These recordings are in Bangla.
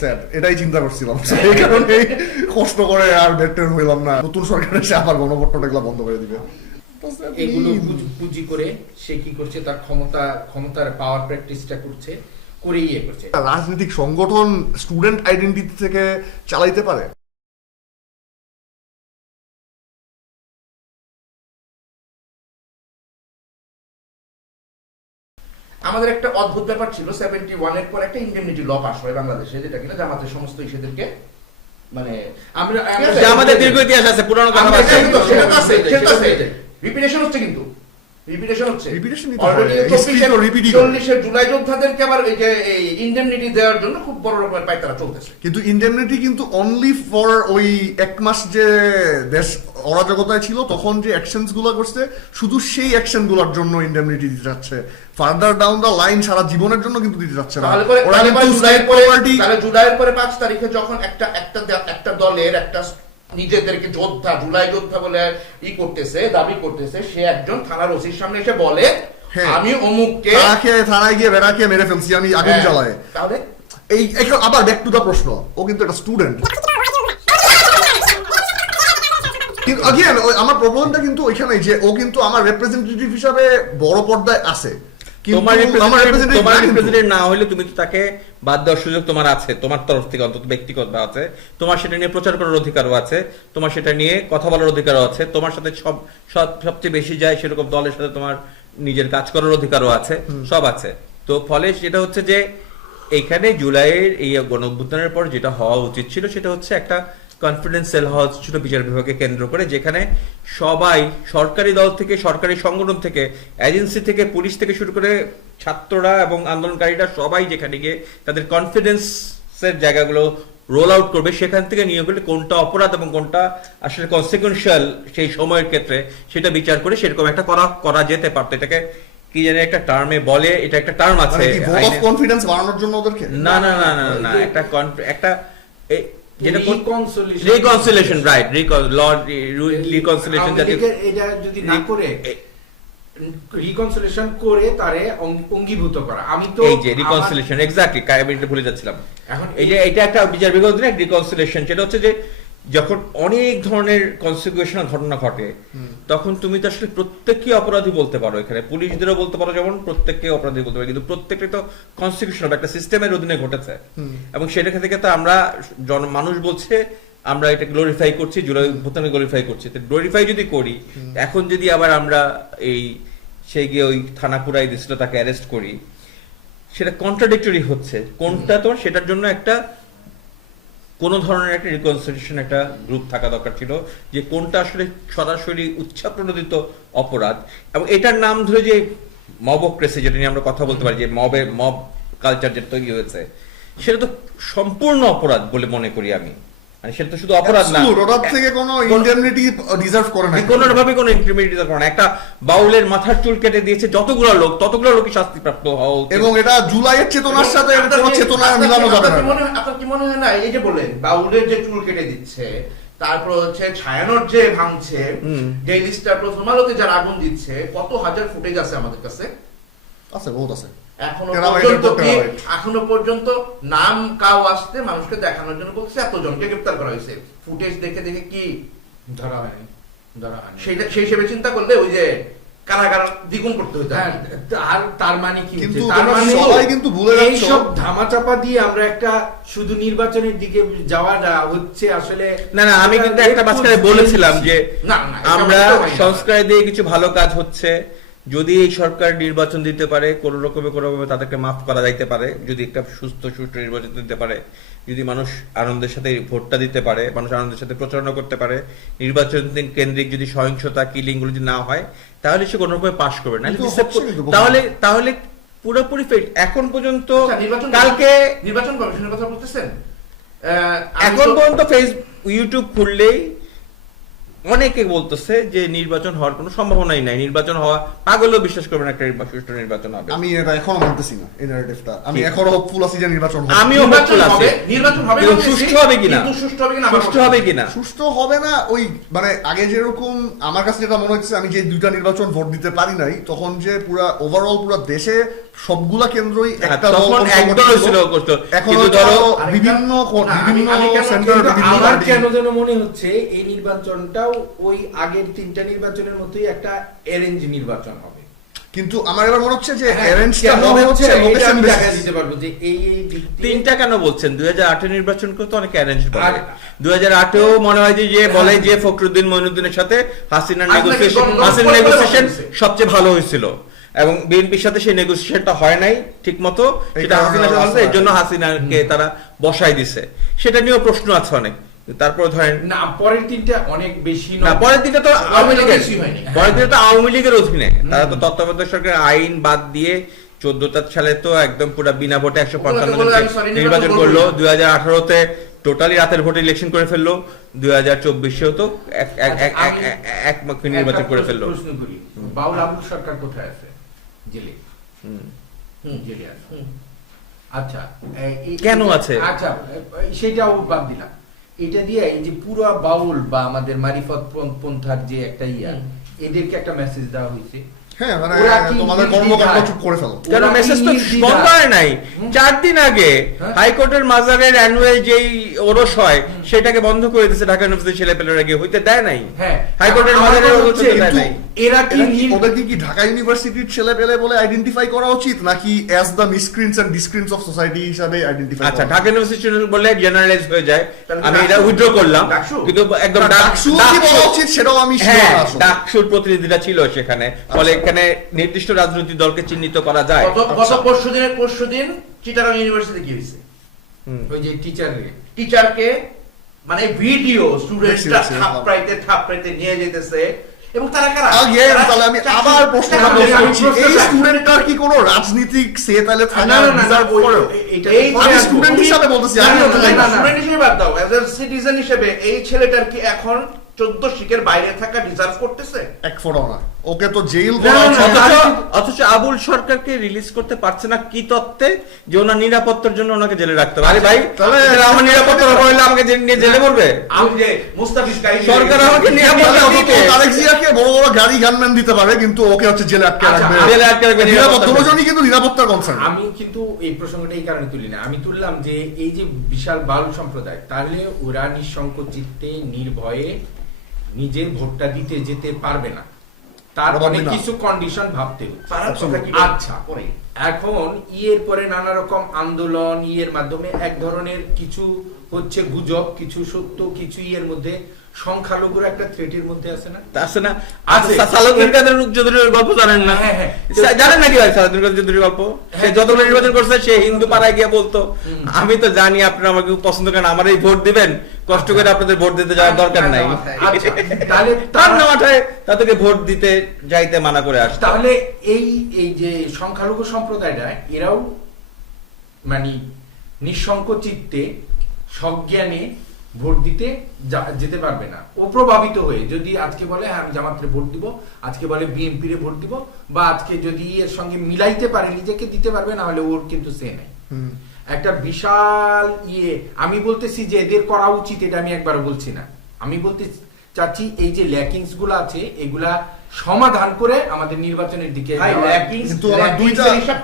স্যার এটাই চিন্তা করছিলাম এই কারণে কষ্ট করে আর বেটার হইলাম না। নতুন সরকার এসে আবার গণভোটটা এগুলা বন্ধ করে দিবে। তো এগুলো পুঁজি করে সে কি করছে তার ক্ষমতা ক্ষমতার পাওয়ার প্র্যাকটিসটা করছে করে ইয়ে করছে। রাজনৈতিক সংগঠন স্টুডেন্ট আইডেন্টিটি থেকে চালাইতে পারে? আমাদের একটা অদ্ভুত ব্যাপার ছিল সেভেন্টি ওয়ানের পর একটা ইন্ডেমনিটি ল পাস হয় বাংলাদেশে যেটা কিনা জামাতের সমস্ত ইসেদেরকে মানে আমরা আমাদের দীর্ঘ ইতিহাস আছে পুরানো কথা আছে। রিপিটেশন হচ্ছে কিন্তু। রিপিটেশন হচ্ছে। Repetition ই তো অলরেডি history তো repeat ই করে। চল্লিশের জুলাই যোদ্ধাদেরকে আবার এই যে ইন্ডেমনিটি দেওয়ার জন্য খুব বড় রকমের পাইতারা চলতেছে। কিন্তু ইন্ডেমনিটি কিন্তু অনলি ফর ওই এক মাস যে দেশ অরাজকতায় ছিল তখন যে অ্যাকশনসগুলো করছে শুধু সেই অ্যাকশনগুলোর জন্য ইন্ডেমনিটি দিতে যাচ্ছে। ফার্দার ডাউন দা লাইন সারা জীবনের জন্য কিন্তু দিতে যাচ্ছে না। ওরা কিন্তু জুলাইয়ের পরে জুলাইয়ের পরে পাঁচ তারিখে যখন একটা একটা একটা দলের একটা নিজেদেরকে যোদ্ধা জুলাই যোদ্ধা বলে ই করতেছে দাবি করতেছে সে একজন থানার ওসির সামনে এসে বলে হ্যাঁ। আমি অমুককে তাকে থানায় গিয়ে বেড়া খেয়ে মেরে ফেলছি আমি আগুন হ্যাঁ, জ্বালায়। তাহলে? এই আবার ব্যাক টু দা প্রশ্ন। ও কিন্তু একটা স্টুডেন্ট কিন্তু আমার প্রবলেমটা কিন্তু ওইখানে যে ও কিন্তু আমার রিপ্রেজেন্টেটিভ হিসাবে বড় পর্দায় আছে। তোমার রিপ্রেজেন্টেটিভ না হলে তুমি তো তাকে বাদ দেওয়ার সুযোগ তোমার আছে তোমার তরফ থেকে অন্তত ব্যক্তিগত আছে। তোমার সেটা নিয়ে প্রচার করার অধিকারও আছে তোমার সেটা নিয়ে কথা বলার অধিকারও আছে তোমার সাথে সব সব- সবচেয়ে বেশি যায় সেরকম দলের সাথে তোমার নিজের কাজ করার অধিকারও আছে সব আছে। তো ফলে সেটা হচ্ছে যে এখানে জুলাইয়ের এই গণ অভ্যুত্থানের পর যেটা হওয়া উচিত ছিল সেটা হচ্ছে একটা কনফিডেন্স সেল হওয়া উচিত ছিল বিচার বিভাগকে কেন্দ্র করে যেখানে সবাই সরকারি দল থেকে সরকারি সংগঠন থেকে এজেন্সি থেকে পুলিশ থেকে শুরু করে ছাত্ররা এবং আন্দোলনকারীরা সবাই যেখানে গিয়ে তাদের কনফিডেন্সের জায়গাগুলো রোল আউট করবে সেখান থেকে নিয়ে গেলে কোনটা অপরাধ এবং কোনটা আসলে কনসিকুয়েন্সিয়াল সেই সময়ের ক্ষেত্রে সেটা বিচার করে সেরকম একটা করা করা যেতে পারতো এটাকে কি জানি একটা টার্মে বলে এটা একটা টার্ম আছে মানে আইনে। কনফিডেন্স বাড়ানোর জন্য ওদেরকে না না না না না একটা একটা যেটা. রিকনসিলেশন রাইট লর্ড রিকনসিলেশন এটা যদি না করে এ- করে তারে অঙ্গীভূত করা। আমি তো এই যে রিকনসিলেশন এক্স্যাক্টলি ভুলে যাচ্ছিলাম। এখন এই যে এটা একটা বিচার বিভাগ দিনে রিকনসিলেশন সেটা হচ্ছে যে যখন অনেক ধরনের কনসিকুয়েশনাল ঘটনা ঘটে তখন তুমি তো আসলে প্রত্যেককে অপরাধী বলতে পারো। এখানে পুলিশদেরও বলতে পারো যেমন প্রত্যেককে অপরাধী বলতে পারো কিন্তু প্রত্যেকটা তো কনস্টিটিউশন একটা সিস্টেমের অধীনে ঘটেছে। এবং সেটা থেকে তো আমরা জন মানুষ বলছে আমরা এটা গ্লোরিফাই করছি জুলাই ভুতানে গ্লোরিফাই করছি। তো গ্লোরিফাই যদি করি এখন যদি আবার আমরা এই সে গিয়ে ওই থানা পুরাই দিছিল তাকে অ্যারেস্ট করি সেটা কন্ট্রাডিক্টরি হচ্ছে। কোনটা তোমার সেটার জন্য একটা কোন ধরনের একটা রিকনসিলিয়েশন একটা গ্রুপ থাকা দরকার ছিল যে কোনটা আসলে সরাসরি উচ্ছাপ্রণোদিত অপরাধ। এবং এটার নাম ধরে যে মবক্রেসি যেটা নিয়ে আমরা কথা বলতে পারি, যে মবে মব কালচার যেটা তৈরি হয়েছে, সেটা তো সম্পূর্ণ অপরাধ বলে মনে করি আমি। মানে সেটা তো শুধু অপরাধ না। Absolute, থেকে কোনো ইন্ডেমনিটি ডিজার্ভ করে না। কোন ভাবে কোনো ইন্টারমিডিয়েট করে না। একটা বাউলের মাথার চুল কেটে দিয়েছে যতগুলো লোক ততগুলো লোকই শাস্তিপ্রাপ্ত হওয়া। এবং এটা জুলাইয়ের চেতনার সাথে এর কোনো কি- চেতনা মিলানো যাবে না। মনে হয়- আপনার কি মনে হয় না এই যে বললেন বাউলের যে চুল কেটে দিচ্ছে তারপর হচ্ছে ছায়ানোর যে ভাঙছে হুম। ডেইলি স্টার প্রথম আলোতে যারা আগুন দিচ্ছে কত হাজার ফুটেজ আছে আমাদের কাছে? আছে বহুত আছে। এখনও পর্যন্ত কি এখনও পর্যন্ত নাম কাউ আসতে মানুষকে দেখানোর জন্য বলছে এতজনকে গ্রেপ্তার করা হয়েছে। ফুটেজ দেখে দেখে কি ধরা হয়নি ধরা হয়নি। সেইটা সেই হিসেবে চিন্তা করলে ওই যে কারাগার দ্বিগুণ করতে হইতে হ্যাঁ, আর তার মানে কি কিন্তু হচ্ছে? তার মানে সবাই কিন্তু ভুলে যাচ্ছ- এইসব ধামাচাপা দিয়ে আমরা একটা শুধু নির্বাচনের দিকে যাওয়াটা হচ্ছে আসলে না না আমি কিন্তু একটা মাঝখানে বলেছিলাম যে না, না, আমরা। সংস্কার দিয়ে কিছু ভালো কাজ হচ্ছে। যদি এই সরকার নির্বাচন দিতে পারে কোন রকমে কোনো ভাবে তাদেরকে মাফ করা যাইতে পারে যদি একটা সুস্থ সুষ্ঠু নির্বাচন দিতে পারে যদি মানুষ আনন্দের সাথে ভোটটা দিতে পারে মানুষ আনন্দের সাথে প্রচারণা করতে পারে নির্বাচন কেন্দ্রিক যদি সহিংসতা কিলিংগুলো যদি না হয় তাহলে সে কোনো রকমে পাশ করবে না তাহলে তাহলে পুরোপুরি failed। এখন পর্যন্ত আচ্ছা, কালকে নির্বাচন কমিশনের কথা বলতেছেন এখন পর্যন্ত ফেসবুক ইউটিউব খুললেই অনেকে বলতেছে যে নির্বাচন হওয়ার কোনো সম্ভাবনাই নাই নির্বাচন হওয়া পাগলও বিশ্বাস করবে না একটা সুষ্ঠু নির্বাচন হবে আমি এটা এখনও মানতেছি না এই narrative-টা। আমি। এখনও হোপফুল আছি যে নির্বাচন হবে। আমিও নির্বাচন hopeful আছি। হবে, নির্বাচন হবে কিন্তু সুষ্ঠু হবে কিনা কিন্তু সুষ্ঠু হবে কিনা সুষ্ঠু হবে না। কিনা সুষ্ঠু হবে না ওই মানে আগে যেরকম আমার কাছে যেটা মনে হচ্ছে আমি যে দুইটা নির্বাচন ভোট দিতে পারি নাই তখন যে পুরা ওভারঅল পুরো দেশে সবগুলা কেন্দ্রই হ্যাঁ, একটা তখন control এক দল ছিল করতো। এখন ধরো বিভিন্ন বিভিন্ন সেন্টার আমার কেন যেন মনে হচ্ছে এই নির্বাচনটাও ওই আগের তিনটা নির্বাচনের মতোই একটা অ্যারেঞ্জ নির্বাচন হবে। কিন্তু আমার এবার মনে হচ্ছে যে হ্যাঁ, অ্যারেঞ্জটা কেন হবে হচ্ছে লোকেশন দেখা দিতে পারব যে এই এই তিনটা কেন বলছেন? দুই হাজার আটের নির্বাচন করতে অনেক অ্যারেঞ্জ দুই হাজার আটেও মনে হয় যে যে বলে যে ফখরুদ্দিন মইনুদ্দিনের সাথে হাসিনার নেগোসিয়েশন হাসিনার নেগোসিয়েশন সবচেয়ে ভালো হয়েছিল। এবং বিএনপির সাথে সেই নেগোসিয়েশনটা হয় নাই ঠিক মতো সেটা হাসিনার সাথে এর জন্য হাসিনাকে তারা বসাই দিছে সেটা নিয়েও প্রশ্ন আছে অনেক তারপর ধরেন না পরের তিনটা অনেক বেশি না পরের দিকে তো আওয়ামী লীগের বেশি হয়নি। পরের দিকে তো আওয়ামী লীগের অধীনে তারা তো তত্ত্বাবধায়ক সরকারের আইন বাদ দিয়ে চোদ্দটা সালে তো একদম পুরো বিনা ভোটে একশো পঞ্চান্ন নির্বাচন করল দুই হাজার আঠারোতে টোটালি রাতের ভোটে ইলেকশন করে ফেলল দুই হাজার চব্বিশেও তো এক- এক- আচ্ছা, নির্বাচন করে ফেলল বাউল আবুল সরকার কোথায় আছে জেলে হুম। হুম, জেলে হুম। আচ্ছা কেন আছে? আচ্ছা সেটাও বাদ দিলাম এটা দিয়ে এই যে পুরো বাউল বা আমাদের মারিফত পন- পন্থার যে একটা ইয়া এদেরকে একটা মেসেজ দেওয়া হয়েছে হ্যাঁ মানে তোমাদের কর্মকাণ্ড চুপ করে ফেলো। কেন মেসেজ তো হয় নাই। চার দিন আগে হ্যাঁ। হাইকোর্টের মাজারের অ্যানুয়াল যেই ওরস হয় সেটাকে বন্ধ করে দিয়েছে ঢাকা ইউনিভার্সিটি ছেলে পেলেরা গিয়ে হইতে দেয় নাই। হ্যাঁ। হাইকোর্টের মাজারের ওরস হচ্ছে, হইতে দেয় নাই। এরা কি ওদেরকে কি ঢাকা ইউনিভার্সিটির ছেলে পেলে বলে আইডেন্টিফাই করা উচিত নাকি as the miscreants and discreants of society হিসাবে আইডেন্টিফাই আচ্ছা ঢাকা ইউনিভার্সিটি বললে জেনারেলাইজ হয়ে যায়। আমি এটা উইথড্র করলাম। কিন্তু একদম ডাক- ডাকসু কি বলা উচিত সেটাও আমি না ডাকসুর প্রতিনিধিরা ছিল সেখানে। ফলে এখানে নির্দিষ্ট রাজনৈতিক দলকে চিহ্নিত করা যায়। গত গত পরশু দিনের পরশু দিন চিটাগাং ইউনিভার্সিটি কি হয়েছে? ওই যে টিচার টিচারকে মানে ভিডিও স্টুডেন্টরা থাপড়াইতে থাপড়াইতে নিয়ে যেতেছে। এবং তারা কারা? তাহলে আমি আবার প্রশ্নটা চাকরি- পোস্ট আমি করছি এই স্টুডেন্টটার কি কোনো রাজনীতিক সে তাহলে করে? আমি বলতেছি, হিসেবে বাদ দাও। এ সিটিজেন হিসেবে এই ছেলেটার কি এখন চোদ্দ শিখের বাইরে থাকা ডিজার্ভ করতেছে? এক ফোটাও না। ওকে তো জেল অথচ আবুল সরকারকে রিলিজ করতে পারছে না কি তত্ত্বে যে ওনার নিরাপত্তার জন্য ওনাকে জেলে রাখতে হবে। আরে ভাই তাহলে- আমার নিরাপত্তা হলে আমাকে জেলে মুস্তাফিজ সরকার আমাকে নিরাপত্তা দিতে তারেক জিয়াকে বড় বড় গাড়ি গানম্যান দিতে পারে কিন্তু ওকে হচ্ছে জেলে আটকে আচ্ছা, রাখবে। জেলে আটকে রাখবে, নিরাপত্তা কিন্তু নিরাপত্তার কনসার্ন আমি কিন্তু এই প্রসঙ্গটা এই কারণে তুলি না। আমি তুললাম যে এই যে বিশাল বাউল সম্প্রদায় তাহলে ওরা নিঃসংকোচিত্তে নির্ভয়ে নিজের ভোটটা দিতে যেতে পারবে না। তার অনেক কিছু কন্ডিশন ভাবতে আচ্ছা। পরে এখন ইয়ের পরে নানা রকম আন্দোলন ইয়ের মাধ্যমে এক ধরনের কিছু হচ্ছে গুজব কিছু সত্য কিছু ইয়ের মধ্যে সংখ্যালঘুর একটা থ্রেটের মধ্যে আছে না? আছে না? আছে। আচ্ছা সালাউদ্দিন কাদের চৌধুরীর গল্প জানেন না? হ্যাঁ, হ্যাঁ। জানেন নাকি ভাই সালাউদ্দিন কাদের চৌধুরীর গল্প? সে হ্যাঁ। যতগুলো নির্বাচন করছে সে হিন্দু পাড়ায় গিয়ে বলতো আমি তো জানি আপনারা আমাকে পছন্দ করেন আমারই ভোট দিবেন। কষ্ট করে আপনাদের ভোট দিতে যাওয়ার দরকার নাই। আচ্ছা তাহলে তার তাদেরকে ভোট দিতে যাইতে মানা করে আসতো। তাহলে এই এই যে সংখ্যালঘু সম্প্রদায়টা এরাও মানে নিঃসংকোচিত্তে সজ্ঞানে ভোট দিতে যেতে পারবে না। ও প্রভাবিত হয়ে যদি আজকে বলে হ্যাঁ আমি জামাতরে ভোট দিব আজকে বলে বিএনপি রে ভোট দিব বা আজকে যদি এর সঙ্গে মিলাইতে পারে নিজেকে দিতে পারবে না হলে ওর কিন্তু সে নেই। একটা বিশাল ইয়ে আমি বলতেছি যে এদের করা উচিত এটা আমি একবার বলছি না। আমি বলতে চাচ্ছি এই যে ল্যাকিংসগুলো আছে এগুলা সমাধান করে আমাদের নির্বাচনের দিকে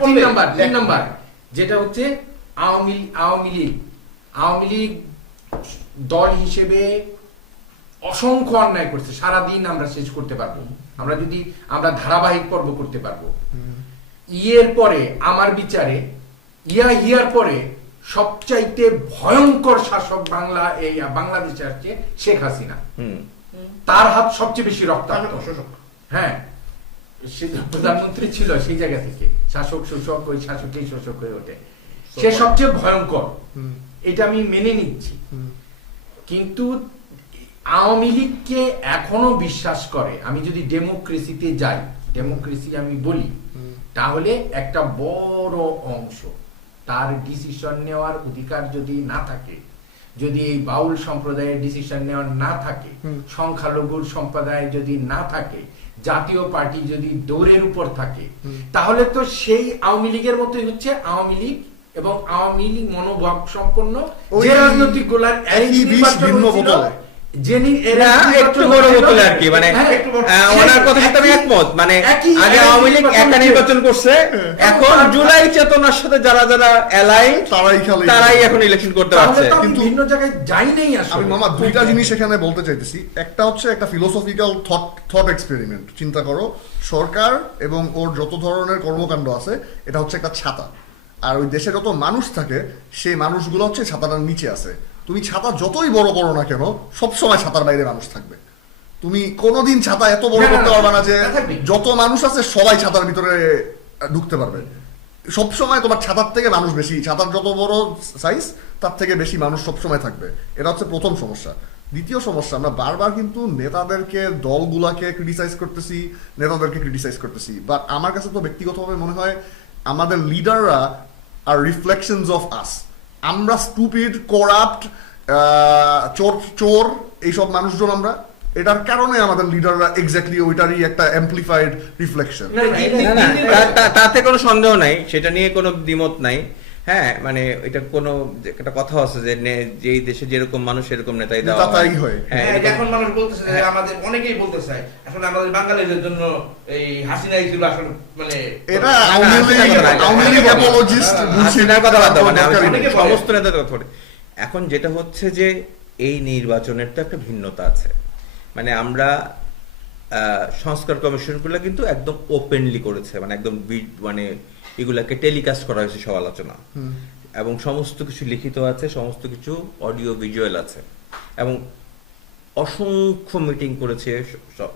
তিন নাম্বার তিন নাম্বার যেটা হচ্ছে আওয়ামী আওয়ামী লীগ আওয়ামী লীগ দল হিসেবে অসংখ্য অন্যায় করছে। সারাদিন আমরা শেষ করতে পারব। আমরা যদি আমরা ধারাবাহিক পর্ব করতে পারব। ইয়ের পরে আমার বিচারে ইয়া ইয়ার পরে সবচাইতে ভয়ঙ্কর শাসক বাংলা এই বাংলাদেশে আসছে শেখ হাসিনা। হুম। তার হাত সবচেয়ে বেশি রক্তাক্ত। হ্যাঁ। প্রধানমন্ত্রী ছিল সেই জায়গা থেকে। শাসক শোষক ওই শাসকেই শোষক হয়ে ওঠে। সে সবচেয়ে ভয়ঙ্কর। এটা আমি মেনে নিচ্ছি। কিন্তু আওয়ামী লীগকে এখনও বিশ্বাস করে। আমি যদি ডেমোক্রেসিতে যাই ডেমোক্রেসি আমি বলি তাহলে একটা বড় অংশ তার ডিসিশন নেওয়ার অধিকার যদি না থাকে যদি এই বাউল সম্প্রদায়ের ডিসিশন নেওয়া না থাকে সংখ্যালঘুর সম্প্রদায় যদি না থাকে জাতীয় পার্টি যদি দৌড়ের উপর থাকে তাহলে তো সেই আওয়ামী লীগের মতোই হচ্ছে আওয়ামী লীগ এবং আওয়ামী লীগ মনোভাব সম্পন্ন যে রাজনৈতিক গোলার জেনি এর একটু বড়। বোতলে আর কি মানে হ্যাঁ, একটু বড়। আহ, ওনার কথার সাথে আমি একমত মানে আগে আওয়ামী লীগ নির্বাচন একা নির্বাচন করছে এখন জুলাই চেতনার সাথে যারা যারা অ্যালাইন তারাই খালি তারাই এখন ইলেকশন করতে পারছে। কিন্তু- ভিন্ন জায়গায় যাই নাই আমি মামা দুইটা জিনিস এখানে বলতে চাইতেছি। একটা হচ্ছে একটা ফিলোসফিক্যাল থট থট এক্সপেরিমেন্ট চিন্তা করো সরকার এবং ওর যত ধরনের কর্মকাণ্ড আছে এটা হচ্ছে একটা ছাতা। আর ওই দেশে যত মানুষ থাকে সেই মানুষগুলো হচ্ছে ছাতাটার নিচে আছে। তুমি ছাতা যতই বড় করো না কেন সবসময় ছাতার বাইরে মানুষ থাকবে। তুমি কোনোদিন ছাতা এত বড় করতে পারবে না যে যত মানুষ আছে সবাই ছাতার ভিতরে ঢুকতে পারবে। সবসময় তোমার ছাতার থেকে মানুষ বেশি ছাতার যত বড় সাইজ তার থেকে বেশি মানুষ সবসময় থাকবে। এটা হচ্ছে প্রথম সমস্যা। দ্বিতীয় সমস্যা আমরা বারবার কিন্তু নেতাদেরকে দলগুলাকে ক্রিটিসাইজ করতেছি নেতাদেরকে ক্রিটিসাইজ করতেছি। বাট আমার কাছে তো ব্যক্তিগতভাবে মনে হয় আমাদের লিডাররা আর রিফ্লেকশনস অফ আস আমরা স্টুপিড করাপ্ট চোর চোর এইসব মানুষজন আমরা এটার কারণে আমাদের লিডাররা এক্স্যাক্টলি ওইটারই একটা অ্যাম্পলিফাইড রিফ্লেকশন তাতে কোনো সন্দেহ নাই সেটা নিয়ে কোনো দ্বিমত নাই হ্যাঁ মানে এটা কোনো যে একটা কথা আছে যে নে- যেই দেশে যেরকম মানুষ সেরকম নেতাই দেওয়া তাই হয়। হ্যাঁ হ্যাঁ, এখন মানুষ বলতেছে যে আমাদের অনেকেই বলতে চায় আসলে আমাদের বাঙালিদের জন্য এই হাসিনাই ছিল আসলে মানে এটা আওয়ামী লীগ। অ্যাপোলজিস্ট হ্যাঁ, হাসিনার কথা বাদ মানে আমি অনেকে সমস্ত নেতাদের কথা বলি। এখন যেটা হচ্ছে যে এই নির্বাচনের তো একটা ভিন্নতা আছে মানে আমরা আহ, সংস্কার কমিশনগুলো কিন্তু একদম ওপেনলি করেছে মানে একদম মানে এগুলাকে টেলিকাস্ট করা হয়েছে সব আলোচনা। এবং সমস্ত কিছু লিখিত আছে সমস্ত কিছু অডিও ভিজুয়াল আছে। এবং অসংখ্য মিটিং করেছে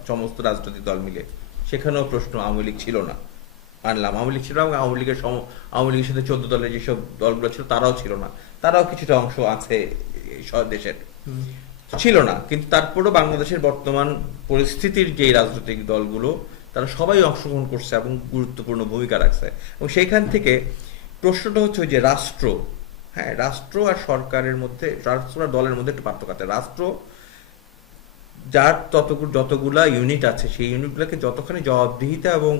সমস্ত রাজনৈতিক দল মিলে। সেখানেও প্রশ্ন আওয়ামী লীগ ছিল না। আনলাম আওয়ামী লীগ ছিল এবং আওয়ামী লীগের সম- আওয়ামী লীগের সাথে চোদ্দ দলের যেসব দলগুলো ছিল তারাও ছিল না। তারাও কিছুটা অংশ আছে দেশের। ছিল না। কিন্তু তারপরেও বাংলাদেশের বর্তমান পরিস্থিতির যে রাজনৈতিক দলগুলো তারা সবাই অংশগ্রহণ করছে এবং গুরুত্বপূর্ণ ভূমিকা রাখছে। এবং সেইখান থেকে প্রশ্নটা হচ্ছে যে রাষ্ট্র। হ্যাঁ রাষ্ট্র আর সরকারের মধ্যে, রাষ্ট্র আর দলের মধ্যে একটু পার্থক্য আছে। রাষ্ট্র যার ততগুলো যতগুলা ইউনিট আছে, সেই ইউনিটগুলোকে যতখানি জবাবদিহিতা এবং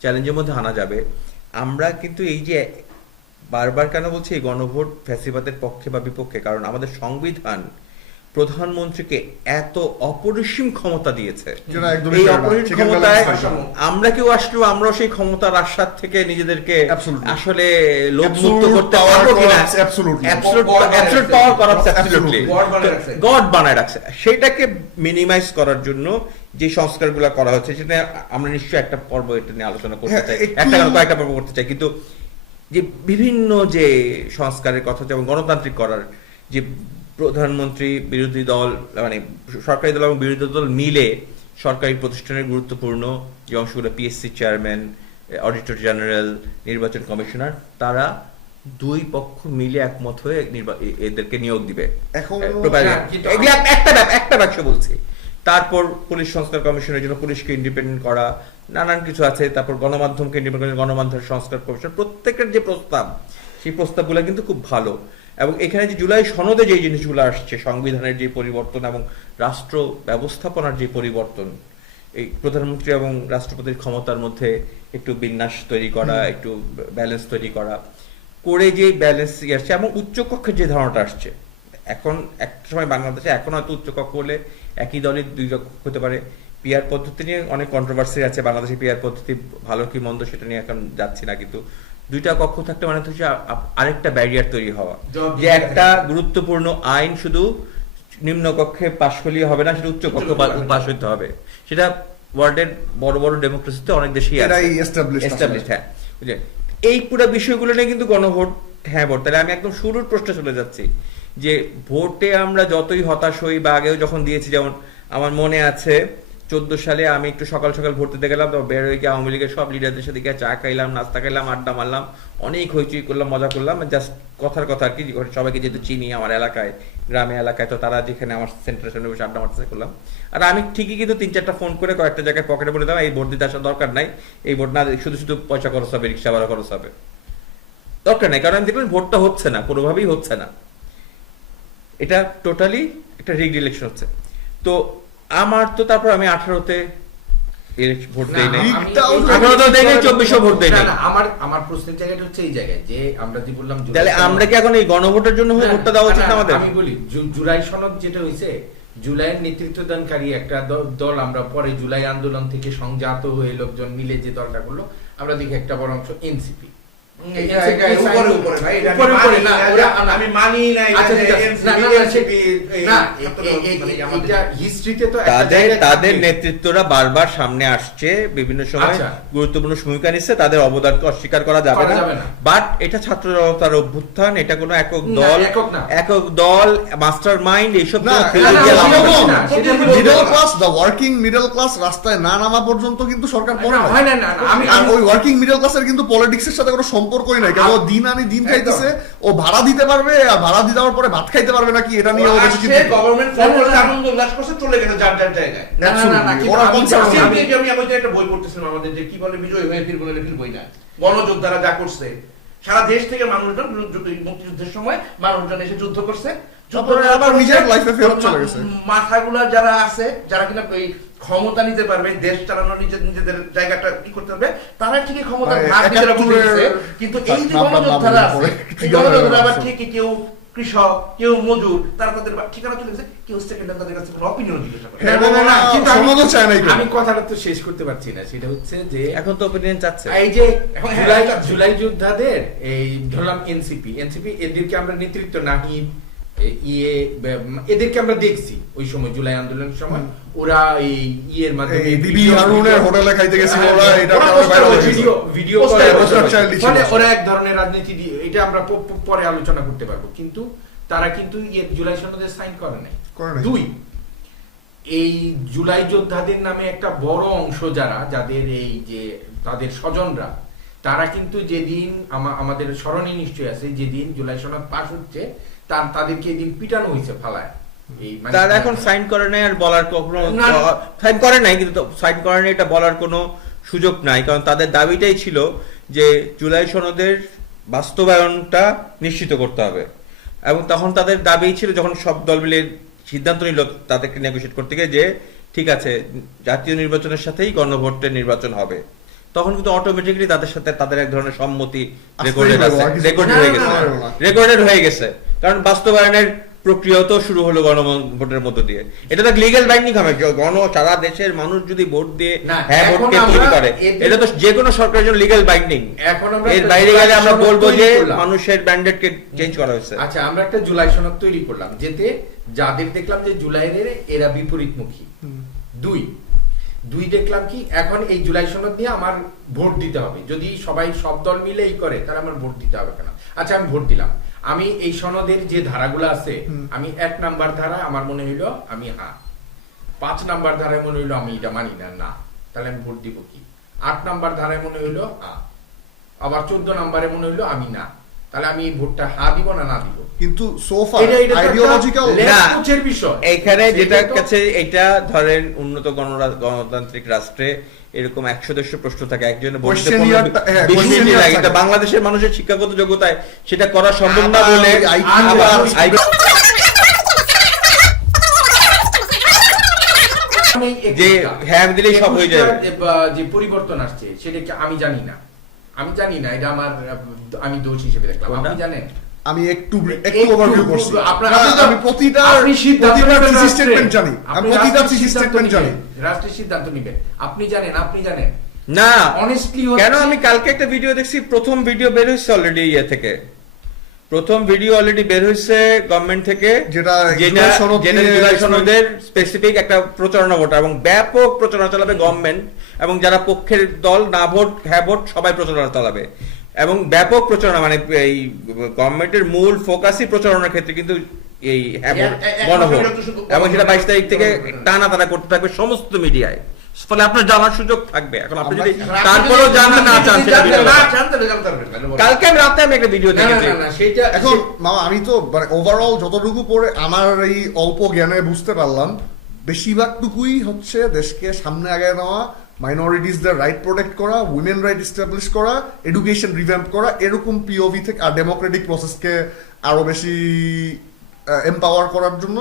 চ্যালেঞ্জের মধ্যে আনা যাবে, আমরা কিন্তু এই যে বারবার কেন বলছি এই গণভোট ফ্যাসিবাদের পক্ষে বা বিপক্ষে? কারণ আমাদের সংবিধান প্রধানমন্ত্রীকে এত অপরিসীম ক্ষমতা দিয়েছে। এই অপরিসীম ক্ষমতায়। আমরা কেউ আসলেও আমরাও সেই ক্ষমতার আশ্বাদ থেকে নিজেদেরকে আসলে লোভমুক্ত করতে পারব কিনা absolutely. God বানায় রাখছে। গড বানায় রাখছে। সেটাকে মিনিমাইজ করার জন্য যে সংস্কারগুলো করা হচ্ছে সেটা আমরা নিশ্চয়ই একটা পর্ব এটা নিয়ে আলোচনা করতে হ্যাঁ, চাই। একটা কেন কয়েকটা পর্ব করতে চাই। কিন্তু যে বিভিন্ন যে সংস্কারের কথা যেমন গণতান্ত্রিক করার যে প্রধানমন্ত্রী বিরোধী দল মানে সরকারি দল এবং বিরোধী দল মিলে সরকারি প্রতিষ্ঠানের গুরুত্বপূর্ণ যে অংশগুলো পিএসসি চেয়ারম্যান অডিটর জেনারেল নির্বাচন কমিশনার তারা দুই পক্ষ মিলে একমত হয়ে এদেরকে নিয়োগ দিবে। এখন হ্যাঁ, একটা একটা বাক্স বলছি। তারপর পুলিশ সংস্কার কমিশনের জন্য পুলিশকে ইন্ডিপেন্ডেন্ট করা নানান কিছু আছে তারপর গণমাধ্যমকে ইন্ডিপেন্ডেন্ট গণমাধ্যম সংস্কার কমিশন প্রত্যেকের যে প্রস্তাব সেই প্রস্তাবগুলো কিন্তু খুব ভালো। এবং এখানে যে জুলাই সনদে যে জিনিসগুলো আসছে সংবিধানের যে পরিবর্তন এবং রাষ্ট্র ব্যবস্থাপনার যে পরিবর্তন এই প্রধানমন্ত্রী এবং রাষ্ট্রপতির ক্ষমতার মধ্যে একটু বিন্যাস তৈরি করা একটু ব্যালেন্স তৈরি করা করে যে ব্যালেন্স আসছে এবং উচ্চকক্ষের যে ধারণাটা আসছে এখন এক সময় বাংলাদেশে এখন হয়তো উচ্চকক্ষ হলে একই দলের দুই কক্ষ হতে পারে। পিয়ার পদ্ধতি নিয়ে অনেক কন্ট্রোভার্সি আছে বাংলাদেশে পিয়ার পদ্ধতি ভালো কি মন্দ সেটা নিয়ে এখন যাচ্ছি না কিন্তু দুইটা কক্ষ থাকতে মানে হচ্ছে আরেকটা ব্যারিয়ার তৈরি হওয়া। যে একটা গুরুত্বপূর্ণ আইন শুধু নিম্ন কক্ষে পাশ করলেই হবে না সেটা উচ্চ কক্ষে পাশ হইতে হবে। সেটা ওয়ার্ল্ডের বড় বড় ডেমোক্রেসিতে অনেক দেশেই আছে। এটাই established আসলে। হ্যাঁ। বুঝলে? এই পুরো বিষয়গুলো নিয়ে কিন্তু গণভোট হ্যাঁ ভোট। তাহলে আমি একদম শুরুর প্রশ্নে চলে যাচ্ছি। যে ভোটে আমরা যতই হতাশ হই বা আগেও যখন দিয়েছি যেমন আমার মনে আছে চোদ্দ সালে আমি একটু সকাল সকাল ভোট দিতে গেলাম তো বের হয়ে গিয়ে আওয়ামী লীগের সব লিডারদের সাথে গিয়ে চা খাইলাম, নাস্তা খাইলাম, আড্ডা মারলাম, অনেক হইচই করলাম, মজা করলাম। জাস্ট কথার কথা আর কি সবাইকে যেহেতু চিনি আমার এলাকায়, গ্রামে এলাকায়, তো তারা যেখানে আমার সেন্টারের সামনে বসে আড্ডা মারতে করলাম। আর আমি ঠিকই কিন্তু তিন চারটা ফোন করে কয়েকটা জায়গায় পকেটে বলে দিলাম, এই ভোট দিতে আসার দরকার নাই, এই ভোট না শুধু শুধু পয়সা খরচ হবে, রিক্সা ভাড়া খরচ হবে। দরকার নেই, কারণ আমি দেখলাম ভোটটা হচ্ছে না, কোনোভাবেই হচ্ছে না। এটা টোটালি একটা রিগ ইলেকশন হচ্ছে। তো আমার তো তারপর আমি আঠারোতে ভোট দেই নাই। আমি রিগটাও এই- তো- আঠারো তো দেয় নাই, চব্বিশও ভোট দেয় নাই। আমার আমার প্রশ্নের জায়গাটা হচ্ছে এই জায়গায় যে আমরা যে বললাম তাহলে আমরা কি এখন এই গণভোটের জন্য ভোটটা দেওয়া উচিত না, না আমাদের? আমি বলি জুলাই সনদ যেটা হয়েছে জুলাইয়ের নেতৃত্বদানকারী একটা দল আমরা পরে জুলাই আন্দোলন থেকে সংজাত হয়ে লোকজন মিলে যে দলটা করল আমরা দেখি একটা বড় অংশ এনসিপি তাদের তাদের নেতৃত্বরা বারবার সামনে আসছে বিভিন্ন সময়। আচ্ছা। গুরুত্বপূর্ণ ভূমিকা নিচ্ছে তাদের অবদানকে অস্বীকার করা যাবে না। বাট এটা ছাত্র জনতার অভ্যুত্থান এটা কোনো একক দল একক দল মাস্টার মাইন্ড এইসব middle class the working middle class রাস্তায় না নামা পর্যন্ত কিন্তু সরকার পড়ে না, ওই ওয়ার্কিং মিডল ক্লাসের কিন্তু পলিটিক্স এর সাথে কোনো সম্পর্কই নাই কেন দিন আনি দিন খাইতেছে ও ভাড়া দিতে পারবে আর ভাড়া দিতে দেওয়ার পরে ভাত খাইতে পারবে নাকি এটা নিয়ে ও বেশি আসছে, চিন্তিত। government না, না, ফল করছে, না। আনন্দ উল্লাস করছে, চলে গেছে যার যার জায়গায়। না, না, না, ওরা আমি- আমি- আমি আমি আমি একটা বই পড়তেছিলাম আমাদের যে কি বলে বিজয় হয়ে ফিরবো না গণযোদ্ধারা যা করছে সারা দেশ থেকে মানুষজন মুক্তিযুদ্ধের সময় মানুষজন এসে যুদ্ধ করছে। মাথাগুলা যারা আছে যারা কিনা ক্ষমতা নিতে পারবে দেশ চালানোর নিজের নিজেদের জায়গাটা কি করতে পারবে তারা ঠিকই ক্ষমতা ভাগ নিজেরা বুঝে কিন্তু এই যে গণযোদ্ধারা আছে এই গণযোদ্ধারা আবার। ঠিকই কেউ কৃষক কেউ মজুর তারা তাদের ঠিকানা চলে গেছে কেউ সেকেন্ড তাদের কাছে কোনো অপিনিয়ন জিজ্ঞাসা করে হ্যাঁ, না, কিন্তু আমি- চায় না আমি কথাটা তো শেষ করতে পারছি না সেটা হচ্ছে যে এখন তো ওপিনিয়ন চাচ্ছে। এই যে হ্যাঁ, জুলাই যোদ্ধাদের এই ধরলাম এনসিপি এনসিপি এদেরকে আমরা নেতৃত্ব নাহিদ এ- ইয়ে এদেরকে আমরা দেখছি ওই সময় জুলাই আন্দোলনের সময়। ওরা এই ইয়ের মাধ্যমে হোটেলে খাইতে গেছিল হ্যাঁ, ওরা এটা। ভিডিও ভিডিও ফলে এক ধরনের রাজনীতি এটা আমরা পরে আলোচনা করতে পারব। কিন্তু তারা কিন্তু ইয়ে জুলাই সনদে সাইন করে নাই। দুই এই জুলাই যোদ্ধাদের নামে একটা বড় অংশ যারা যাদের এই যে তাদের স্বজনরা তারা কিন্তু যেদিন আমাদের স্মরণে নিশ্চয় আছে যেদিন জুলাই সনদ পাশ হচ্ছে তার তাদেরকে এদিন পিটানো হয়েছে ফালায়। এই মানে- তারা এখন সাইন করে নাই আর বলার কখনো। সাইন করে নাই কিন্তু সাইন করে নাই এটা বলার কোনো সুযোগ নাই কারণ তাদের দাবিটাই ছিল যে জুলাই সনদের বাস্তবায়নটা নিশ্চিত করতে হবে। এবং তখন তাদের দাবি ছিল যখন সব দল মিলে সিদ্ধান্ত নিল তাদেরকে নেগোসিয়েট করতে গিয়ে যে ঠিক আছে জাতীয় নির্বাচনের সাথেই গণভোটের নির্বাচন হবে। তখন কিন্তু অটোমেটিকলি তাদের সাথে তাদের এক ধরনের সম্মতি রেকর্ডেড আছে। রেকর্ডেড হয়ে গেছে। রেকর্ডেড হয়ে গেছে। কারণ বাস্তবায়নের প্রক্রিয়া তো শুরু হলো গণভোটের মধ্য দিয়ে। এটা তো লিগেল বাইন্ডিং হবে। গণ সারা দেশের মানুষ যদি ভোট দিয়ে হ্যাঁ ভোটকে আমরা তৈরি করে এটা তো যে কোনো সরকারের জন্য লিগেল বাইন্ডিং এখন আমরা এর বাইরে জুলাই গেলে আমরা বলব যে। মানুষের ব্যান্ডেডকে চেঞ্জ করা হয়েছে। আচ্ছা আমরা একটা জুলাই সনদ তৈরি করলাম যেতে যাদের দেখলাম যে জুলাইয়ের এরা বিপরীতমুখী। দুই দুই দেখলাম কি এখন এই জুলাই সনদ নিয়ে আমার ভোট দিতে হবে। যদি সবাই সব দল মিলেই করে তাহলে আমার ভোট দিতে হবে কেন? আচ্ছা আমি ভোট দিলাম। আমি এই সনদের যে ধারাগুলো আছে আমি এক নাম্বার ধারা আমার মনে হইল আমি হা। পাঁচ নাম্বার ধারায় মনে হইল আমি এটা মানি না না। তাহলে আমি ভোট দিব কি? আট নাম্বার ধারায় মনে হইল হা আবার চোদ্দ নাম্বারে মনে হইল আমি না। তাহলে আমি ভোটটা হা দিব না না দিব কিন্তু সোফা আইডিওলজিক্যাল না। বিষয় এইখানে যেটা কাছে এটা ধরেন উন্নত গণতান্ত্রিক রাষ্ট্রে এরকম একশো দেড়শো প্রশ্ন থাকে একজনের Questionnaire টা- হ্যাঁ। কিন্তু বাংলাদেশের মানুষের শিক্ষাগত যোগ্যতায় সেটা করা সম্ভব না বলে যে হ্যাঁ দিলেই সব হয়ে বা, যে পরিবর্তন আসছে সেটা আমি জানি না আমি জানি না এটা আমার আমি দোষ হিসেবে দেখলাম। আপনি জানেন? আমি একটু একটু ওভারভিউ করছি। আপনার- আমি প্রতিটা থিসিস স্টেটমেন্ট জানি। আমি আপনি প্রতিটা থিসিস স্টেটমেন্ট জানি। সিদ্ধান্ত নেবেন। আপনি জানেন আপনি জানেন। না। Honestly কেন আমি কালকে একটা ভিডিও দেখছি প্রথম ভিডিও বের হয়েছে অলরেডি ইয়ে থেকে। প্রথম ভিডিও অলরেডি বের হয়েছে গভর্নমেন্ট থেকে। যেটা জুলাই explain- সনদের স্পেসিফিক একটা প্রচারণা ভোট এবং ব্যাপক প্রচারণা চালাবে গভর্নমেন্ট এবং যারা পক্ষের দল না ভোট হ্যাঁ ভোট সবাই প্রচারণা চালাবে। এবং ব্যাপক প্রচারণা মানে এই গভর্নমেন্টের মূল ফোকাসই প্রচারণার ক্ষেত্রে কিন্তু এই হ্যাঁ গণভোট শুধু এবং সেটা বাইশ তারিখ থেকে। টানা তারা করতে থাকবে সমস্ত মিডিয়ায়। ফলে আপনার জানার সুযোগ থাকবে। এখন আপনি যদি তারপরেও জানতে না চান। কালকে আমি রাতে আমি একটা ভিডিও দেখেছি। এখন মামা আমি তো মানে ওভারঅল যতটুকু পড়ে আমার এই অল্প জ্ঞানে বুঝতে পারলাম বেশিরভাগটুকুই হচ্ছে দেশকে সামনে আগায় নেওয়া মাইনরিটিসদের রাইট প্রোটেক্ট করা উইমেন রাইট এস্টাবলিশ করা এডুকেশন রিভ্যাম্প করা এরকম পিওভি থেকে আর ডেমোক্রেটিক প্রসেসকে আরও বেশি এম্পাওয়ার করার জন্য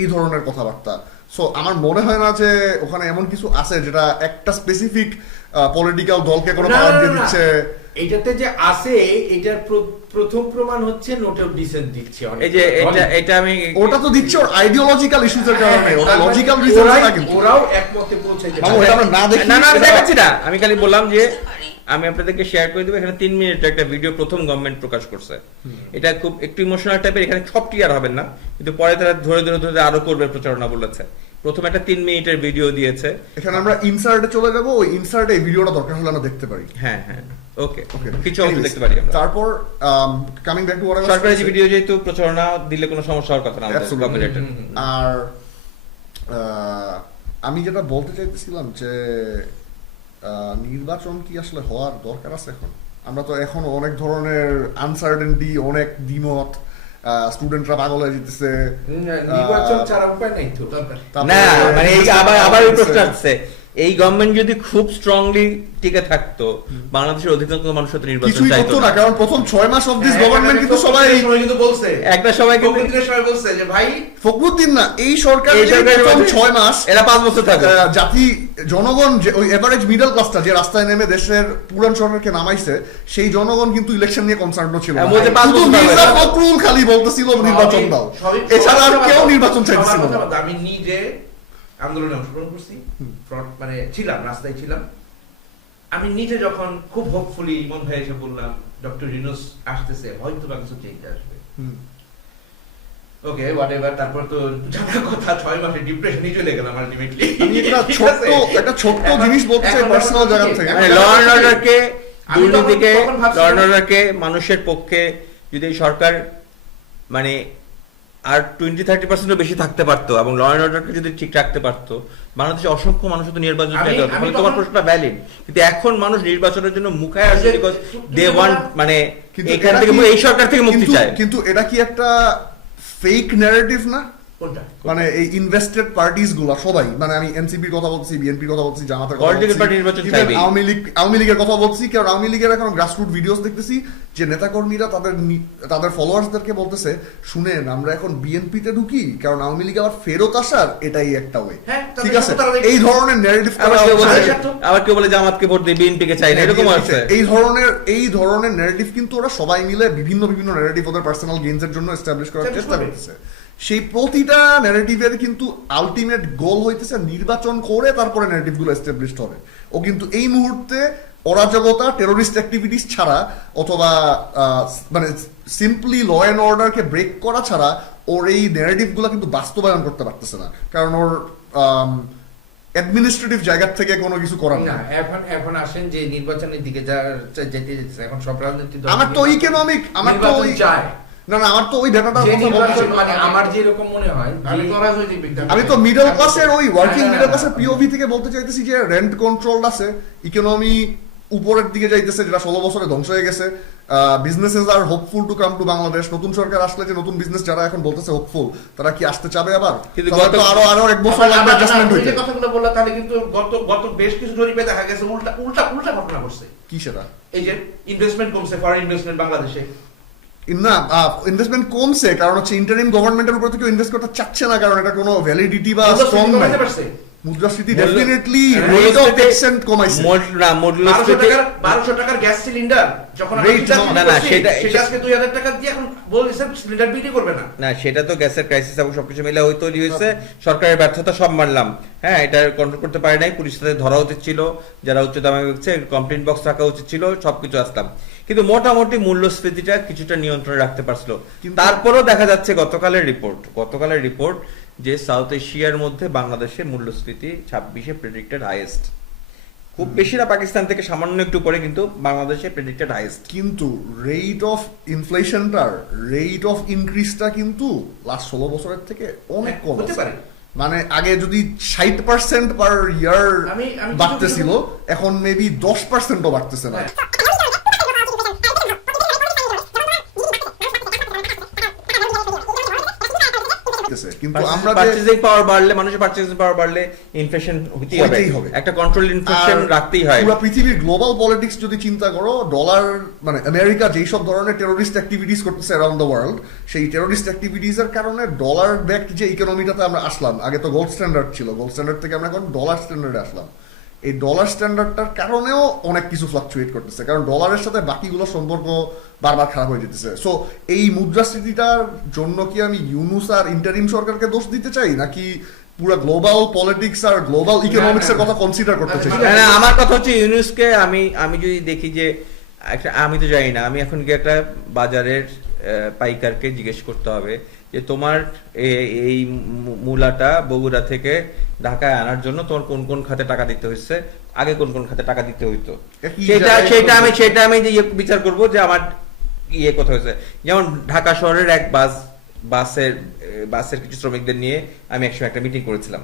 এই ধরনের কথাবার্তা। সো আমার মনে হয় না যে ওখানে এমন কিছু আছে যেটা একটা স্পেসিফিক পলিটিক্যাল দলকে কোনো পাওয়ার দিয়ে। দিচ্ছে। এটাতে যে আছে এটার প্রথম প্রমাণ হচ্ছে নোট অফ ডিসেন্ট দিচ্ছে এই যে এটা এটা আমি ওটা তো দিচ্ছে ওর আইডিওলজিক্যাল ইস্যুজের কারণে। ওটা মানে লজিক্যাল রিজন না কিন্তু। ওরাও একমতে পৌঁছাইতে পারে। আমরা না দেখি। না না আমি দেখাচ্ছি না। আমি খালি বললাম যে আমি আপনাদেরকে শেয়ার করে দেবো। এখানে তিন মিনিটের একটা ভিডিও প্রথম গভর্নমেন্ট প্রকাশ করছে। এটা খুব একটু ইমোশনাল টাইপের এখানে সব ক্লিয়ার হবেন না। কিন্তু পরে তারা ধরে ধরে ধরে আরও করবে প্রচারণা বলেছে। প্রথম একটা তিন মিনিটের ভিডিও দিয়েছে। এখানে আমরা ইনসার্টে চলে যাব ওই ইনসার্টে এই ভিডিওটা দরকার হলে আমরা দেখতে পারি। হ্যাঁ হ্যাঁ ওকে ওকে কিছু অংশ দেখতে পারি আমরা। তারপর কামিং ব্যাক টু সরকারি যে ভিডিও যেহেতু প্রচারণা দিলে কোনো সমস্যা হওয়ার কথা না আমাদের। আর আহ, আমি যেটা বলতে চাইতেছিলাম যে আহ, নির্বাচন কি আসলে হওয়ার দরকার আছে এখন? আমরা তো এখন অনেক ধরনের আনসার্টেনটি অনেক দ্বিমত স্টুডেন্টরা পাগল হয়ে যেতেছে। নির্বাচন ছাড়া উপায় নাই তো না মানে এই আবার আবার প্রশ্ন আসছে। এই গভর্নমেন্ট যদি খুব স্ট্রংলি টিকে থাকতো বাংলাদেশের অধিকাংশ মানুষ তো নির্বাচন চাইতো না। না কারণ প্রথম ছয় মাস অফ দিস হ্যাঁ, গভর্নমেন্ট কিন্তু সবাই সময় কিন্তু বলছে। একটা সময় কিন্তু সময় বলছে যে ভাই ফখরুদ্দিন না এই সরকার এই প্রথম মধ্যে ছয় মাস এরা পাঁচ বছর থাকবে আহ, জাতি জনগণ যে ওই এভারেজ মিডল ক্লাসটা যে রাস্তায় নেমে দেশের পুরান সরকারকে নামাইছে সেই জনগণ কিন্তু ইলেকশন নিয়ে কনসার্ন ছিল হ্যাঁ, না। বলতে পাঁচ শুধু বছর মির্জা থাকবে। ফখরুল খালি বলতেছিল নির্বাচন দাও। এছাড়া আর কেউ নির্বাচন চাইতেছিল সবার না আমি নিজে আন্দোলনে অংশগ্রহণ করছি। ফ্রন্ট মানে ছিলাম রাস্তায় ছিলাম। আমি নিজে যখন খুব হোপফুলি ইমন ভাই এসে বললাম ডক্টর রিনোস আসতেছে হয়তো বা কিছু চেঞ্জ আসবে। ওকে হোয়াট এভার তারপর তো জানা কথা ছয় মাসে ডিপ্রেশনই চলে গেলাম আলটিমেটলি আমি একটা ছোট্ট একটা ছোট্ট জিনিস বলতে চাই পার্সোনাল জায়গা থেকে। মানে অর্ডারকে দুর্নীতিকে ভাবছিলাম- অ্যান্ড অর্ডারকে মানুষের পক্ষে যদি সরকার মানে আর টোয়েন্টি থার্টি পার্সেন্টও বেশি থাকতে পারতো এবং ল অ্যান্ড অর্ডারকে যদি ঠিক রাখতে পারতো বাংলাদেশে অসংখ্য মানুষ তো নির্বাচন চাইতে হতো। ফলে তোমার প্রশ্নটা ভ্যালিড কিন্তু এখন মানুষ নির্বাচনের জন্য মুখায় আসে বিকজ দে ওয়ান্ট মানে এখান থেকে এই সরকার থেকে মুক্তি চায়। কিন্তু এটা কি একটা ফেক ন্যারেটিভ না? মানে এই ইনভেস্টেড পার্টিসগুলা সবাই মানে আমি এনসিপির কথা বলছি বিএনপির কথা বলছি জামাতের কথা বলছি। আওয়ামী লীগ আওয়ামী লীগের কথা বলছি কারণ আওয়ামী লীগের এখন গ্রাসরুট ভিডিওস দেখতেছি যে নেতাকর্মীরা তাদের তাদের ফলোয়ার্সদেরকে বলতেছে শুনেন আমরা এখন বিএনপিতে ঢুকি কারণ আওয়ামী লীগ আবার ফেরত আসার এটাই একটা ওয়ে হ্যাঁ, ঠিক আছে। এই ধরনের ন্যারেটিভ আবার কেউ বলে জামাতকে ভোট দিয়ে বিএনপিকে চাই না এরকম আছে এই ধরনের এই ধরনের ন্যারেটিভ কিন্তু ওরা সবাই মিলে বিভিন্ন বিভিন্ন ন্যারেটিভ ওদের পার্সোনাল গেইনস এর জন্য এস্টাবলিশ করার চেষ্টা। করতেছে। সেই প্রতিটা ন্যারেটিভের কিন্তু আলটিমেট গোল হইতেছে নির্বাচন করে তারপরে ন্যারেটিভগুলো এস্টাবলিশড হবে। ও কিন্তু এই মুহূর্তে অরাজকতা টেরোরিস্ট অ্যাক্টিভিটিস ছাড়া অথবা মানে সিম্পলি ল অ্যান্ড অর্ডারকে ব্রেক করা ছাড়া ওর এই ন্যারেটিভগুলো কিন্তু বাস্তবায়ন করতে পারতেছে না। কারণ ওর অ্যাডমিনিস্ট্রেটিভ জায়গা থেকে কোনো কিছু করার না এখন এখন আসেন যে নির্বাচনের দিকে যা যা- যেতে যেতেছে এখন সব রাজনৈতিক আমার তো ইকোনমিক আমার তো চায়। না না আমার তো ওই যে মানে আমার যেরকম মনে হয় আমি তো মিডল ক্লাসের ওই ওয়ার্কিং মিডল ক্লাসের। পিওভি থেকে বলতে চাইতেছি যে রেন্ট কন্ট্রোল আছে ইকোনমি উপরের দিকে যাইতেছে যেটা ষোলো বছরে ধ্বংস হয়ে গেছে। Businesses R hopeful to come to Bangladesh নতুন সরকার আসলে যে নতুন বিজনেস যারা এখন বলতেছে হোপফুল তারা কি আসতে চাবে আবার? কিন্তু আরও আরও এক বছর লাগবে অ্যাডজাস্টমেন্ট হইতে। কথাগুলো বললা তাহলে কিন্তু গত গত বেশ কিছু জরিপে দেখা গেছে উল্টা উল্টা উল্টা ঘটনা ঘটছে। কি সেটা? এই যে ইনভেস্টমেন্ট কমছে ফরেন ইনভেস্টমেন্ট বাংলাদেশে। না ইনভেস্টমেন্ট কমছে কারণ হচ্ছে ইন্টারিম গভর্নমেন্টের উপর থেকে ইনভেস্ট করতে চাচ্ছে না কারণ এটা কোনো ভ্যালিডিটি বা স্ট্রং নাই। মুদ্রাস্ফীতি ডেফিনেটলি রেট অফ এক্সেন্ট কমাইছে। মোড- না, বারোশো মূল্যস্ফীতি- টাকার বারোশো টাকার গ্যাস সিলিন্ডার যখন না, না, সেটা- সেটা আজকে দুই হাজার টাকা দিয়ে এখন বলছে সিলিন্ডার বিক্রি করবে না। না সেটা তো গ্যাসের ক্রাইসিস এবং সবকিছু মিলে ওই তৈরি হয়েছে। সরকারের ব্যর্থতা সব মানলাম। হ্যাঁ এটা কন্ট্রোল করতে পারে নাই পুলিশ তাদের ধরা উচিত ছিল যারা উচ্চ দামে বিকছে কমপ্লেন বক্স রাখা উচিত ছিল সবকিছু আসতাম কিন্তু মোটামুটি মূল্যস্ফীতিটা কিছুটা নিয়ন্ত্রণে রাখতে পারছিল। তারপরেও দেখা যাচ্ছে গতকালের রিপোর্ট গতকালের রিপোর্ট যে সাউথ এশিয়ার মধ্যে বাংলাদেশে মূল্যস্ফীতি ছাব্বিশে প্রেডিক্টেড হাইয়েস্ট খুব বেশি না পাকিস্তান থেকে সামান্য একটু পরে কিন্তু বাংলাদেশে প্রেডিক্টেড হাইয়েস্ট কিন্তু রেট অফ ইনফ্লেশনটার রেট অফ ইনক্রিজটা কিন্তু লাস্ট ষোলো বছরের থেকে অনেক কম হতে পারে। মানে আগে যদি ষাট পার্সেন্ট পার ইয়ার বাড়তেছিল এখন মেবি দশ পার্সেন্টও বাড়তেছে না। কিন্তু আমরা পারচেজিং পাওয়ার বাড়লে মানুষের পারচেজিং পাওয়ার বাড়লে ইনফ্লেশন হতেই হবে। একটা কন্ট্রোল ইনফ্লেশন রাখতেই হয়। পুরো পৃথিবীর গ্লোবাল পলিটিক্স যদি চিন্তা করো ডলার মানে আমেরিকা যেই সব ধরনের টেরোরিস্ট অ্যাক্টিভিটিস করতেছে অ্যারাউন্ড দ্য ওয়ার্ল্ড সেই টেরোরিস্ট অ্যাক্টিভিটিস এর কারণে ডলার ব্যাক যে ইকোনমিটাতে আমরা আসলাম আগে তো গোল্ড স্ট্যান্ডার্ড ছিল গোল্ড স্ট্যান্ডার্ড থেকে আমরা এখন ডলার স্ট্যান্ডার্ডে আসলাম। এই ডলার স্ট্যান্ডার্ডটার কারণেও অনেক কিছু ফ্লাকচুয়েট করতেছে কারণ ডলারের সাথে বাকিগুলো সম্পর্ক বারবার খারাপ হয়ে যেতেছে। সো এই মুদ্রাস্ফীতিটার জন্য কি আমি ইউনুস আর ইন্টারিম সরকারকে দোষ দিতে চাই? নাকি পুরো গ্লোবাল পলিটিক্স আর গ্লোবাল ইকোনমিক্স এর কথা কনসিডার করতে চাই? না, আমার কথা হচ্ছে ইউনুসকে আমি আমি যদি দেখি যে একটা আমি তো জানি না আমি এখন কি একটা বাজারের পাইকারকে জিজ্ঞেস করতে হবে যে তোমার এই মূলাটা বগুড়া থেকে ঢাকায় আনার জন্য তোমার কোন কোন খাতে টাকা দিতে হচ্ছে আগে কোন কোন খাতে টাকা দিতে হইতো? সেটা সেটা আমি সেটা আমি যে ইয়ে বিচার করব যে আমার ইয়ে কথা হয়েছে। যেমন ঢাকা শহরের এক বাস বাসের বাসের কিছু শ্রমিকদের নিয়ে আমি একসময় একটা মিটিং করেছিলাম।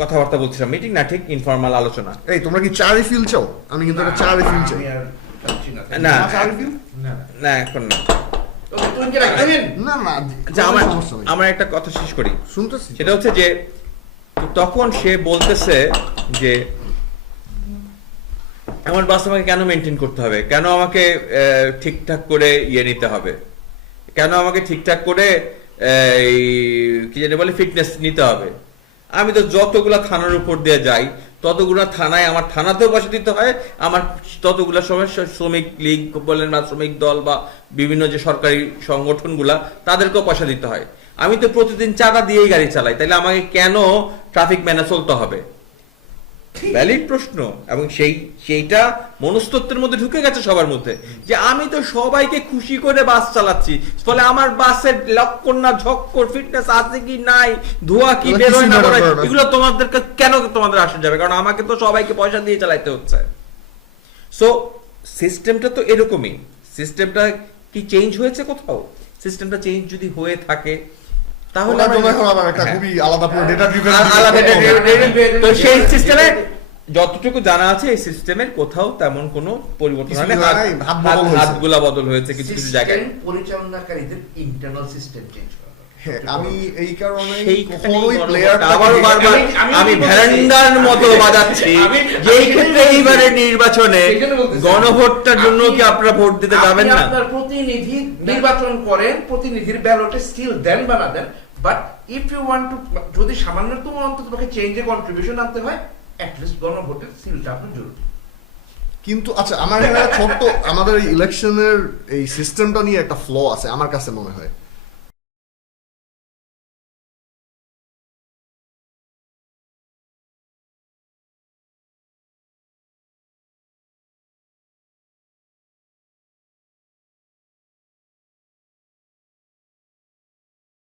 কথাবার্তা বলছিলাম। মিটিং না ঠিক ইনফর্মাল আলোচনা। এই তোমরা কি চা রিফিল চাও? আমি কিন্তু একটা চা রিফিল চাই। না। না। এখন না। আচ্ছা আমার একটা কথা শেষ করি। শুনতেছি। সেটা হচ্ছে যে তখন সে বলতেছে যে আমার বাস আমাকে কেন মেনটেন করতে হবে? কেন আমাকে আহ, ঠিকঠাক করে ইয়ে নিতে হবে? কেন আমাকে ঠিকঠাক করে আহ, কি জানি বলে ফিটনেস নিতে হবে? আমি তো যতগুলা থানার উপর দিয়ে যাই ততগুলা থানায় আমার থানাতেও বসে দিতে হয়, আমার ততগুলা সময় শ্রমিক লীগ, বলেন বা শ্রমিক দল বা বিভিন্ন যে সরকারি সংগঠনগুলা, তাদেরকেও পয়সা দিতে হয়। আমি তো প্রতিদিন চাঁদা দিয়েই গাড়ি চালাই তাহলে আমাকে কেন ট্রাফিক মেনে চলতে হবে? ভ্যালিড প্রশ্ন। এবং সেই সেইটা মনস্তত্ত্বের মধ্যে ঢুকে গেছে সবার মধ্যে। যে আমি তো সবাইকে খুশি করে বাস চালাচ্ছি ফলে আমার বাসের লক্ষণ না ঝক্কর ফিটনেস আছে কি নাই ধোয়া কি এগুলো বের কিছুই না matter বের করে না। এগুলো তোমাদের কেন তোমাদের আসে যাবে? কারণ আমাকে তো সবাইকে পয়সা দিয়ে চালাইতে হচ্ছে। সো সিস্টেমটা তো এরকমই। সিস্টেমটা কি চেঞ্জ হয়েছে কোথাও? সিস্টেমটা চেঞ্জ যদি হয়ে থাকে তাহলে এখন আবার একটা হ্যাঁ। খুবই আলাদা পুরো ডেটা ড্রিভেন আলাদা তো সেই সিস্টেমে যতটুকু জানা আছে এই সিস্টেমের কোথাও তেমন কোনো পরিবর্তন হয়নি হাত বদল হয়েছে। হাতগুলা বদল হয়েছে কিছু কিছু জায়গায় পরিচালনাকারীদের ইন্টারনাল সিস্টেম চেঞ্জ। হ্যাঁ, আমি এই কারণে কখনোই প্লেয়ার আবারও বারবার আমি- ভ্যারান্ডার মতো বাজাচ্ছি। যেই ক্ষেত্রে এইবারে নির্বাচনে। গণভোটটার জন্য কি আপনারা ভোট দিতে যাবেন না? আপনার প্রতিনিধি নির্বাচন করেন প্রতিনিধির ব্যালটে স্টিল দেন বা না দেন but if you want to যদি সামান্যতম অন্তত পক্ষে চেঞ্জে কন্ট্রিবিউশন আনতে হয় অ্যাটলিস্ট গণভোটের সিলটা আপনার জরুরি। কিন্তু আচ্ছা আমার ছোট্ট আমাদের ইলেকশনের এই সিস্টেমটা নিয়ে একটা ফ্লো আছে আমার কাছে মনে হয়।